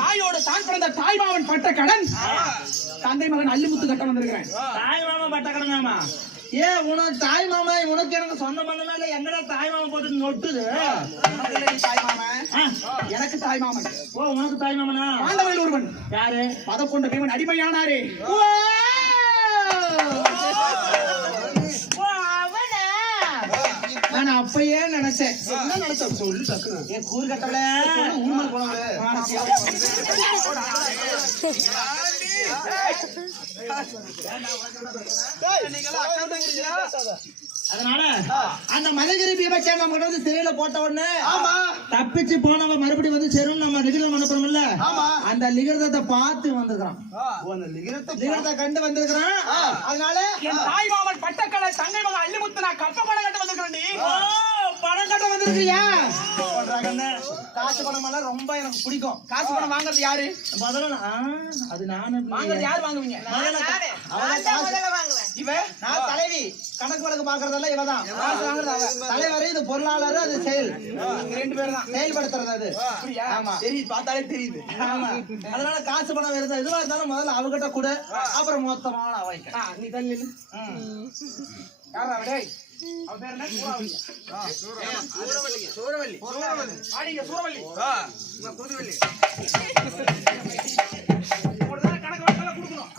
தாயோட தான் பிறந்த தாய் மாமன் பட்ட கடன் தந்தை மகன் அல்லிமுத்து கட்ட வந்திருக்கிறேன். தாய் மாமன் பட்ட கடனாமா? ஏன் உனக்கு தாய் மாமா உனக்கு எனக்கு சொந்த பந்தமே இல்ல, எங்கடா தாய் மாமா போட்டு நொட்டுது? தாய் மாமன் எனக்கு தாய் மாமன். ஓ உனக்கு தாய் மாமனா? பாண்டவர்கள் ஒருவன். யாரு? பதக்கொண்ட பீமன் அடிமையானாரே. நான் அப்பயே நினைச்சேன். என்ன நினைச்சேன் சொல்லு டக்குனு. என் கூறு கட்டல ஊர்ல போனவளே. அதனால அந்த மதகிரி பீமச்சே நம்ம கிட்ட வந்து சிறையில போட்ட உடனே தப்பிச்சு போனவங்க மறுபடியும் வந்து சேரும் நம்ம லிகிரம் அனுப்புறோம்ல, அந்த லிகிரத்தை பார்த்து வந்திருக்கான். லிகிரத்தை கண்டு வந்திருக்கிறான். அதனால என் தாய் மாமன் பட்டக்கலை தங்கை மகன் அல்லிமுத்து நான் கப்ப படம் கட்ட வந்திருக்கிறேன். பணம் கட்ட வந்திருக்கியா? காசு பணம் எல்லாம் ரொம்ப எனக்கு பிடிக்கும். காசு பணம் வாங்குறது யாரு? முதல்ல அது நானு. வாங்குறது யாரு வாங்குவீங்க? இவ நான் தலைவி. கணக்கு வழக்கு பாக்குறதெல்லாம் இவதான். காசு வாங்குறது அவ. தலைவர் இது பொருளாளர், அது செயல். ரெண்டு பேரும் தான் செயல்படுத்துறது. அது ஆமா தெரியுது, பார்த்தாலே தெரியுது. ஆமா அதனால காசு பணம் வருது எதுவா இருந்தாலும் முதல்ல அவகிட்ட கூட, அப்புறம் மொத்தமான அவைக்க. நீ தள்ளி யாரா விடை? அவ பேர் என்ன? சூரவல்லி. சூரவல்லி. சூரவல்லி. ஆடிங்க சூரவல்லி. நான் புதுவல்லி. ஒருதா கணக்கு வழக்கெல்லாம் கொடுக்கணும்.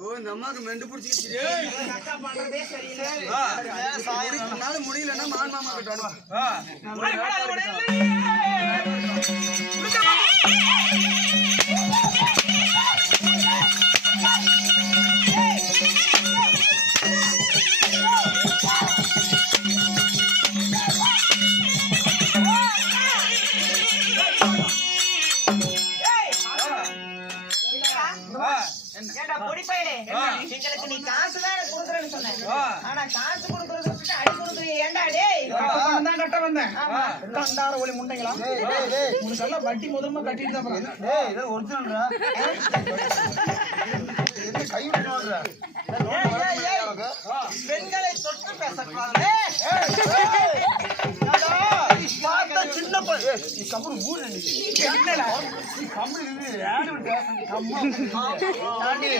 ஓ இந்த அம்மாக்கு மெண்டு பிடிச்சிச்சு. ஏய் அக்கா பண்றதே சரியில்லை. சாயனால முடியலன்னா மான் மாமா கிட்ட வா. நீ காசு தான் கொடுக்குறேன்னு சொன்னேன். ஆனா காசு கொடுக்கறது விட்டு அடி கொடுக்குறீங்க. ஏண்டா டேய்? தான் கட்ட வந்தேன். கண்டார ஒளி முண்டைங்களா? உனக்கு எல்லாம் வட்டி முதல்ல கட்டிட்டு தான் போறேன். டேய் இது ஒரிஜினல்ரா. என்ன கை விடுறா? பெண்களை தொட்டு பேசக்கூடாது. சின்ன பையன் நீ கம்பு மூணு என்னடா நீ கம்பு இது ஆடு விட்டு கம்மா டாடி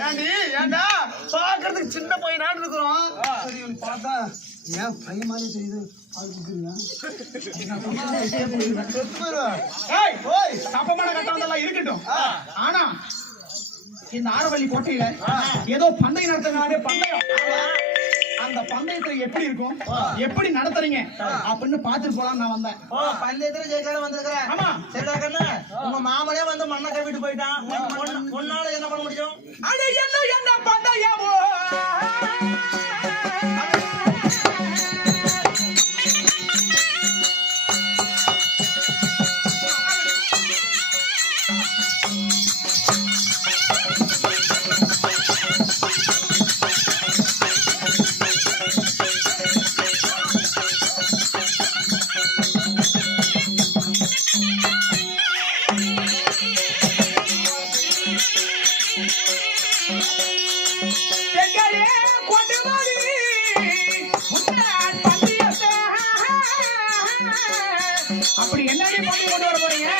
டாடி ஏண்டா பாக்குறதுக்கு சின்ன பையனாடு இருக்குறோம். சரி இவன் பார்த்தா ஏன் பையன் மாதிரி தெரியுது. தப்பமான கட்டம் வந்தெல்லாம் இருக்கட்டும். ஆனா இந்த ஆரவள்ளி கோட்டையில ஏதோ பந்தயம் நடத்துறதுனாலே பந்தயம். அந்த பந்தயத்துல எப்படி இருக்கும், எப்படி நடத்துறீங்க அப்படின்னு பாத்துட்டு போலாம் நான் வந்தேன். பந்தயத்துல ஜெயிக்கலாம் வந்திருக்கிறேன். ஆமா சரிடா கண்ணு, உங்க மாமனே வந்து மண்ணை கவிட்டு போயிட்டான். ஒன்னால என்ன பண்ண முடியும்? அது என்ன பந்தயமோ அப்படி என்னடி பண்ணி கொண்டு வர போறீங்க?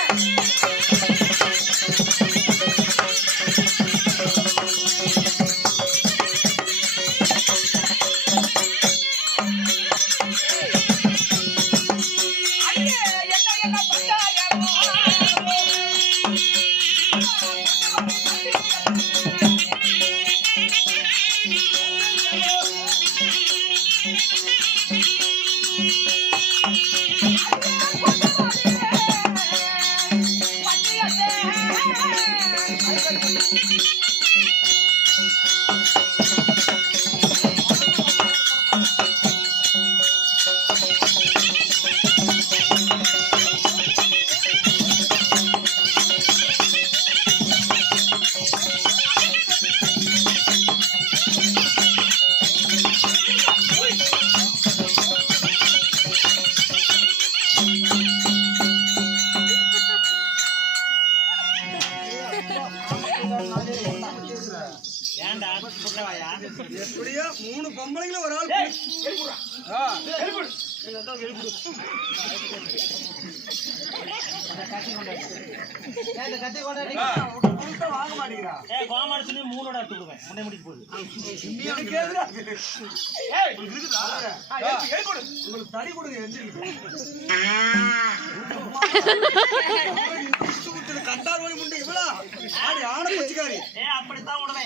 பொம்பளைங்கள ஒரு ஆள் கத்தி கொண்டாடி வாங்க மாட்டேங்கிறா கோமாடி சொல்லி 3 எடுத்து கொடுங்க முன்னே முடிச்சு போகுது உங்களுக்கு தடி கொடுங்க கண்டார் வழி முண்டை இவ்வளோ ஆட பச்சிக்காரி அப்படித்தான் உடனே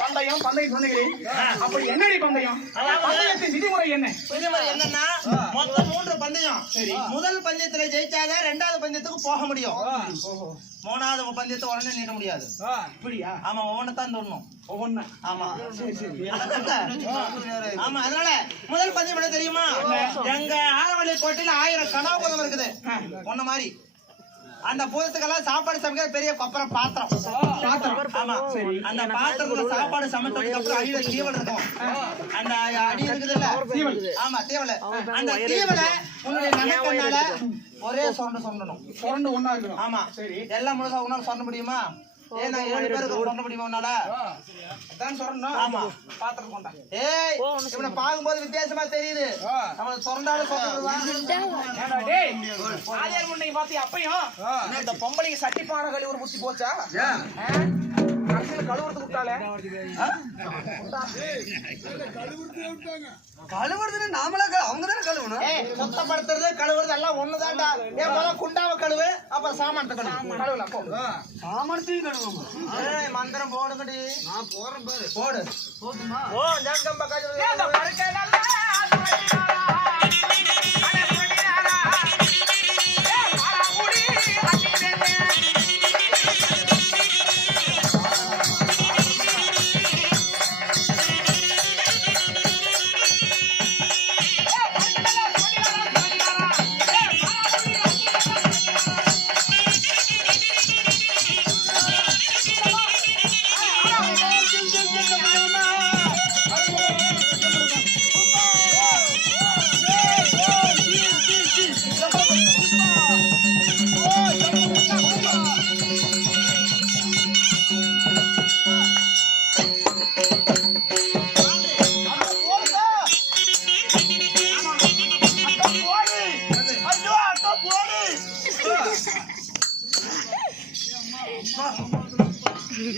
பந்தயம் சொன்னீங்க அப்படி என்னடி பந்தயம் பந்தயத்தின் விதிமுறை என்ன விதிமுறை என்னன்னா மொத்தம் 3 பந்தயம் முதல் பந்தயத்துல ஜெயிச்சாதான் 2வது பந்தயத்துக்கு போக முடியும் 3வது பந்தயத்தை உடனே நீட்ட முடியாது இப்படியா ஆமா ஒவ்வொன்னதான் தோணும் ஒவ்வொன்னு ஆமா ஆமா அதனால முதல் பந்தயம் என்ன தெரியுமா எங்க ஆரவள்ளி கோட்டையில 1000 கனவு பூதம் இருக்குது ஒன்ன மாதிரி அந்த பூதத்துக்கெல்லாம் சாப்பாடு சமைக்கிற பெரிய கொப்பரை பாத்திரம் ஆமா அந்த பாத்திரத்துல சாப்பாடு சமைச்சதுக்கு அப்புறம் அடியில தீவல் இருக்கும் அந்த அடி இருக்குதுல்ல ஆமா தீவல் அந்த தீவலை உன்னுடைய நகைக்கண்ணால ஒரே சுரண்டு ஒண்ணா இருக்கணும் ஆமா சரி எல்லாம் முழுசா உன்னால சொல்ல முடியுமா ஏன்னா 7 பேருக்கு சொல்ல முடியுமா உன்னால அதான் சொல்லணும் ஆமா பாத்திரம் கொண்டா ஏய் இவனை பாக்கும்போது வித்தியாசமா தெரியுது நம்ம சொரண்டாலும் ஆதியார் முன்னை பாத்தி அப்பையும் இந்த பொம்பளைங்க சட்டி பானை கழுவுற புத்தி போச்சா கழுவுறது விட்டாலே கழுவுறதுன்னு நாமளா அவங்க தானே கழுவணும் சுத்தப்படுத்துறது கழுவுறது எல்லாம் ஒண்ணுதான்டா ஏன் முதல்ல குண்டாவை கழுவு அப்புறம் சாமானத்தை கழுவலாம் சாமானத்தையும் கழுவணும் மந்திரம் போடுங்கடி நான் போறேன் பாரு போடு போதுமா ஓ ஜாக்கம் பக்காஜ்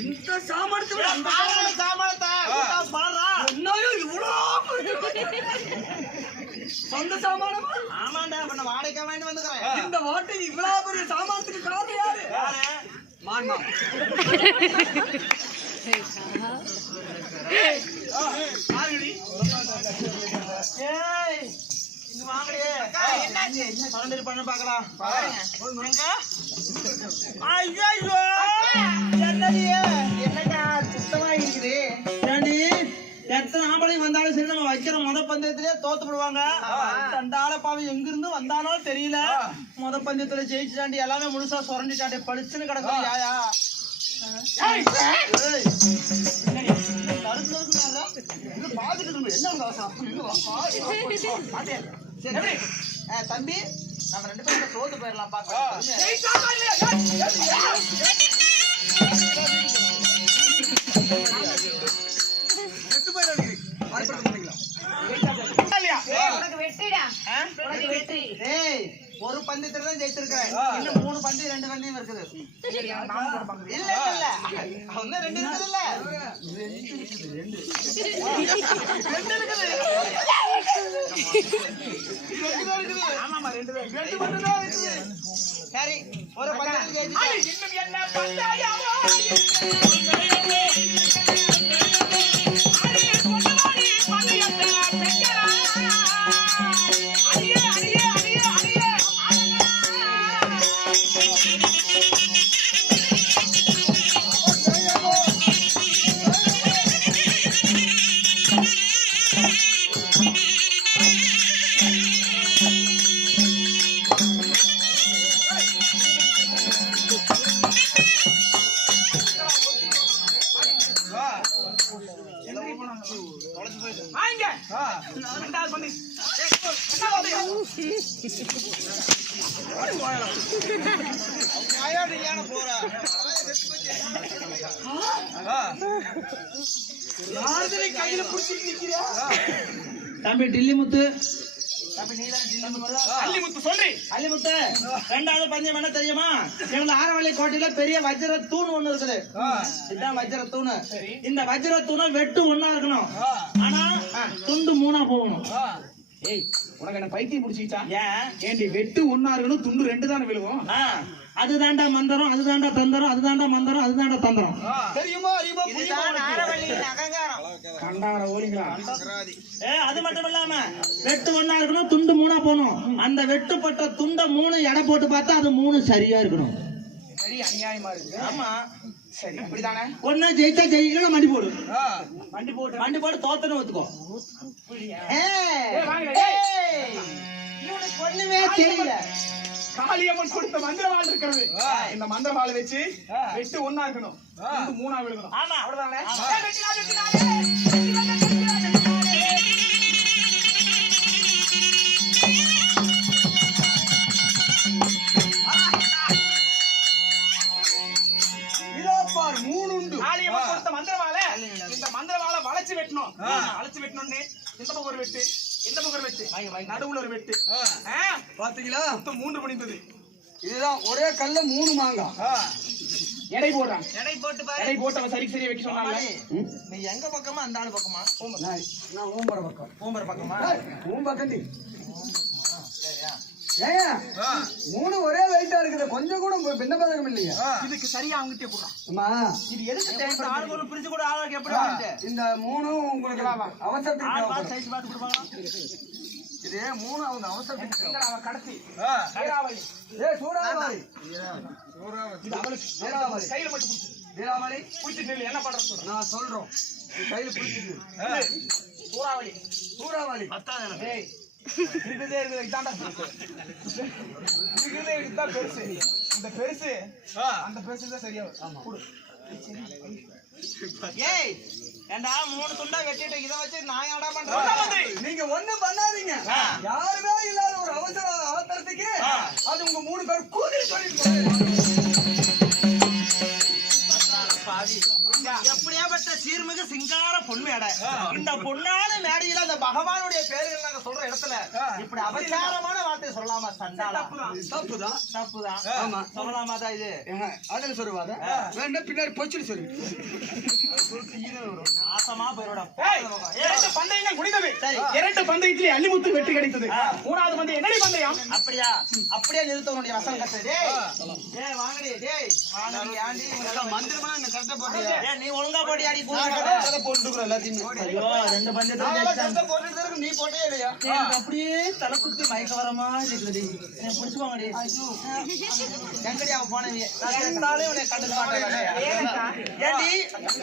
இந்த சாமானத்தை சொந்த சாமானமா ஆமாண்டா இப்ப நான் வாடகை வாங்கிட்டு வந்துக்கிறேன் இந்த வாட்டை இவ்வளவு பெரிய சாமானத்துக்கு காரணம் யாரு மாமா ஏய் இங்க வாங்கடியே என்னாச்சு சரண்டர் பண்ண பார்க்கலாம் ஐயோ என்னடா சுத்தமா இருக்குது ஏண்டி எத்தனை ஆம்பளைங்க வந்தாலும் சரி நம்ம வைக்கிற முத பந்தயத்திலே தோத்து விடுவாங்க அந்த ஆளப்பாவை எங்க இருந்து வந்தாலும் தெரியல முத பந்தயத்துல ஜெயிச்சுட்டாண்டி எல்லாமே முழுசா சுரண்டிட்டாண்டி பளிச்சுன்னு கிடக்கும் யாயா தம்பி நம்ம 2 பேரும் தோத்து போயிடலாம் பாக்க ஒரு பந்தயத்துல தான் ஜெயிச்சிருக்கேன் இன்னும் 3 பந்தயம் 2 பந்தயம் இருக்குது இல்ல இல்ல ஒண்ணு 2 இருக்குதுல்ல 2 ஆமாமா 2 மட்டும் தான் இருக்குது சரி ஒரு பந்தயத்துல ஜெயிச்சிட்டேன் இன்னும் என்ன பந்தயமோ நாரதனை கையில புடிச்சிட்டு நிக்கிறியா? தம்பி டில்லிமுத்து அல்லிமுத்து சொல்றி. அள்ளிமுத்து ரெண்டாவது பந்தயம் என்ன தெரியுமா? எங்க ஆரவள்ளி கோட்டையில பெரிய வஜ்ர தூண் ஒண்ணு இருக்குது. இதுதான் வஜ்ர தூண். இந்த வஜ்ர தூணை வெட்டு ஒண்ணா இருக்கணும். ஆனா துண்டு மூணா போகணும். ஏய், உனக்கு என்ன பைத்தியம் பிடிச்சிச்சா? ஏன்? ஏண்டி வெட்டு ஒண்ணா இருக்கணும், துண்டு ரெண்டு தானே விழுவும். அதுதாண்டா மந்திரம், அதுதாண்டா தந்திரம், அதுதாண்டா மந்திரம், அதுதாண்டா தந்திரம். தெரியுமா அறியுமா இதுதான் ஆரவள்ளியின் அகங்காரம். கண்டார ஓலிங்களா? அது மட்டும் இல்லாம வெட்டு ஒண்ணா இருக்கணும், துண்டு மூணா போகணும். அந்த வெட்டுப்பட்ட துண்டை மூணு எடை போட்டு பார்த்தா அது மூணு சரியா இருக்கணும். சரி, அநியாயமா இருக்கு. ஆமா, சரி, அப்படிதானே? ஒன்னா ஜெயிச்சா ஜெயிக்கணும், மண்டி போடு. வண்டி போட்டு தோத்தன்னு ஒத்துக்கோ. வாங்க. இவனுக்கு ஒண்ணுமே தெரியல. காளியம்மன் கொடுத்த மந்திரவாள் இருக்கிறது. இந்த மந்திரவாளை வச்சு வெட்டு ஒண்ணா இருக்கணும், துண்டு மூணா விழுகணும். ஆமா, அவ்வளவுதானே? இதோ பார், மூணு உண்டு. காளியம்மன் கொடுத்த மந்திரவாளை, இந்த மந்திரவாளை வளைச்சு வெட்டணும். வளைச்சு வெட்டணும்னு இந்த பக்கம் ஒரு வெட்டு, இந்த பக்கம் ஒரு வெட்டு, நடுவுல ஒரு வெட்டு. பாத்தீங்களா? மொத்தம் 3 முடிந்தது. இதுதான் ஒரே கல்ல 3 மாங்காய். எடை போடுறான். எடை போட்டு பாரு. எடை போட்டவன் சரியா வைக்க சொன்னாங்க. நீ எங்க பக்கமா அந்த ஆளு பக்கமா? நான் ஊம்பர பக்கம். ஊம்பர் பக்கமா? ஊம்பக்கண்டி. ஏங்க 3 ஒரே வெயிட்டா இருக்குது, கொஞ்சம் கூட பின்னபதகம் இல்லையா? இதுக்கு சரியா அவங்கிட்டே போடுறான். அம்மா, இது எதுக்கு தேவைப்படுது? ஆளுக்கு பிரிச்சு கூட ஆளுக்கு எப்படி வாங்கிட்டு? இந்த 3 உங்களுக்கு அவசரத்துக்கு தேவைப்படும். சைஸ் பார்த்து கொடுப்பாங்க. இது 3 அவங்க அவசரத்துக்கு அவன் கடத்தி வீராவளி. சூடாவளி. இது அவளுக்கு வீராவளி. கையில மட்டும் பிடிச்சு வீராவளி பிடிச்சிட்டு நில்லு. என்ன பண்ற சொல்ற? நான் சொல்றோம், கையில பிடிச்சிட்டு சூடாவளி. சூடாவளி ஏய், இருக்குதே இருக்குது, இதாண்டா இருக்குதே, இதுதான் பெருசு. இந்த பெருசு அந்த பெருசு தான் சரியா கொடு. ஏய், ஏண்டா 3 துண்டா வெட்டிட்டு இத வச்சு நான் என்னடா பண்றேன்? நீங்க ஒண்ணும் பண்ணாதீங்க. யாருமே இல்லாத ஒரு அவசரத்துக்கு அது உங்க 3 பேர் கூதி சொல்லிட்டு எப்படியாப்பட்ட சீர்மிகு சிங்கார பொன் மேடை. இந்த பொன்னான மேடையில அந்த பகவானுடைய பேர்கள் நாங்க சொல்ற இடத்துல இப்படி அபச்சாரமான வார்த்தை சொல்லலாமா? சண்டாளா? தப்புதான். தப்புதான். ஆமா, சொல்லலாமா? தான் இது அதுல சொல்லுவாத வேண்டாம், பின்னாடி பொச்சுன்னு சொல்லு. நாசமா போயிடும். 2 பந்தயங்கள் முடிந்தது. 2 பந்தயத்திலே அல்லிமுத்து வெற்றி கிடைத்தது. 3வது பந்தயம் என்னடி பந்தயம்? அப்படியா? அப்படியே நிறுத்தவனுடைய வசனம் கட்டு. டேய் டேய் வாங்கடி. டேய் வாங்கடி. ஆண்டி மந்திரமா என்ன கரெக்டா போட்டியா? டேய் நீ ஒழுங்கா போடி அடி போட்டுக்கற எல்லாத்தையும். ஐயோ 2 பந்தயத்துல போட்டுட்டு இருக்கு, நீ போட்டே இல்லையா? அப்படியே தலைப்புக்கு மயக்க வர மாதிரி இருக்குது. என்ன புடிச்சு வாங்கடி. எங்கடி அவ போனவி? கேட்டாலே உன்னை கண்டுக்க மாட்டேன். ஏண்டி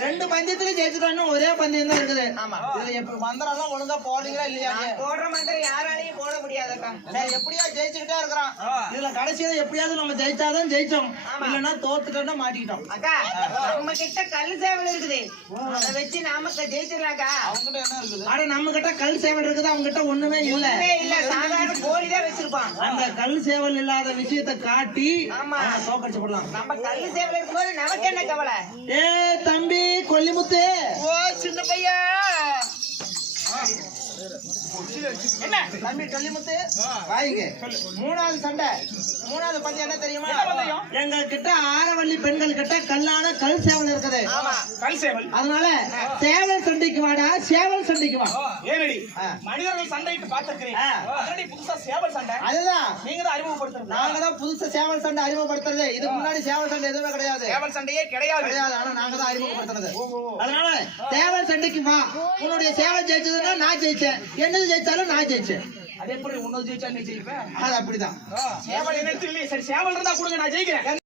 2 பந்தயத்துல ஜெயிச்சுட்டான்னு ஒரே பந்தயம் தான் இருக்குது. ஆமா. இதுல எப்படி மந்திரம் ஒழுங்கா போடுறீங்களா இல்லையா? போடுற மந்திரம் யாராலையும் போட முடியாதக்கா. எப்படியா ஜெயிச்சுக்கிட்டே இருக்கிறான். இதுல கடைசியில எப்படியாவது நம்ம ஜெயிச்சாதான் ஜெயிச்சோம், இல்லன்னா தோத்துட்டோம்னா மாட்டிக்கிட்டோம். அக்கா, நம்ம கிட்ட கல் சேவல் இருக்குது, அதை வச்சு நாம ஜெயிச்சிடலாக்கா. அவங்ககிட்ட என்ன இருக்குது? அட நம்ம கிட்ட கல் சேவல் இருக்குது, அவங்க கிட்ட ஒண்ணுமே இல்ல. இல்ல, சாதாரண கோழி தான் வச்சிருப்பான். அந்த கல் சேவல் இல்லாத விஷயத்தை காட்டி ஆமா, தோக்கடிச்சு போடலாம். நம்ம கல் சேவல் இருக்கும்போது நமக்கு என்ன கவலை? ஏ தம்பி கொல்லிமுத்து, ஓ சின்ன பையா, என்ன தம்பி கொல்லிமுத்து வாங்க. 3வது சண்டை, 3வது பந்தயம் என்ன தெரியுமா? எங்க கிட்ட ஆரவள்ளி பெண்கள் கிட்ட கல்லான கல் சேவல் இருக்குது. கல் சேவல். அதனால சேவல் சண்டைக்கு வாடா, சேவல் சண்டைக்கு வா. ஏனடி மனிதர்கள் சண்டைக்கு பாத்துக்கிறீங்க, ஆல்ரெடி புதுசா சேவல் சண்டை அதுதான் நீங்க தான் அறிமுகப்படுத்துறீங்க. நாங்க தான் புதுசா சேவல் சண்டை அறிமுகப்படுத்துறது. இதுக்கு முன்னாடி சேவல் சண்டை எதுவுமே கிடையாது. சேவல் சண்டையே கிடையாது. ஆனா நாங்க தான் அறிமுகப்படுத்துறது. அதனால சேவல் சண்டைக்கு வா. உன்னுடைய சேவல் ஜெயிச்சதுன்னா நான் ஜெயிச்சேன், என்னது ஜெயிச்சாலும் நான் ஜெயிச்சேன். அதே எப்படி உன்னோட ஜெயிச்சா நீ ஜெயிப்ப? அது அப்படிதான். சேவல் என்ன இல்லையே. சரி, சேவல் இருந்தா கொடுங்க, நான் ஜெயிக்கிறேன்.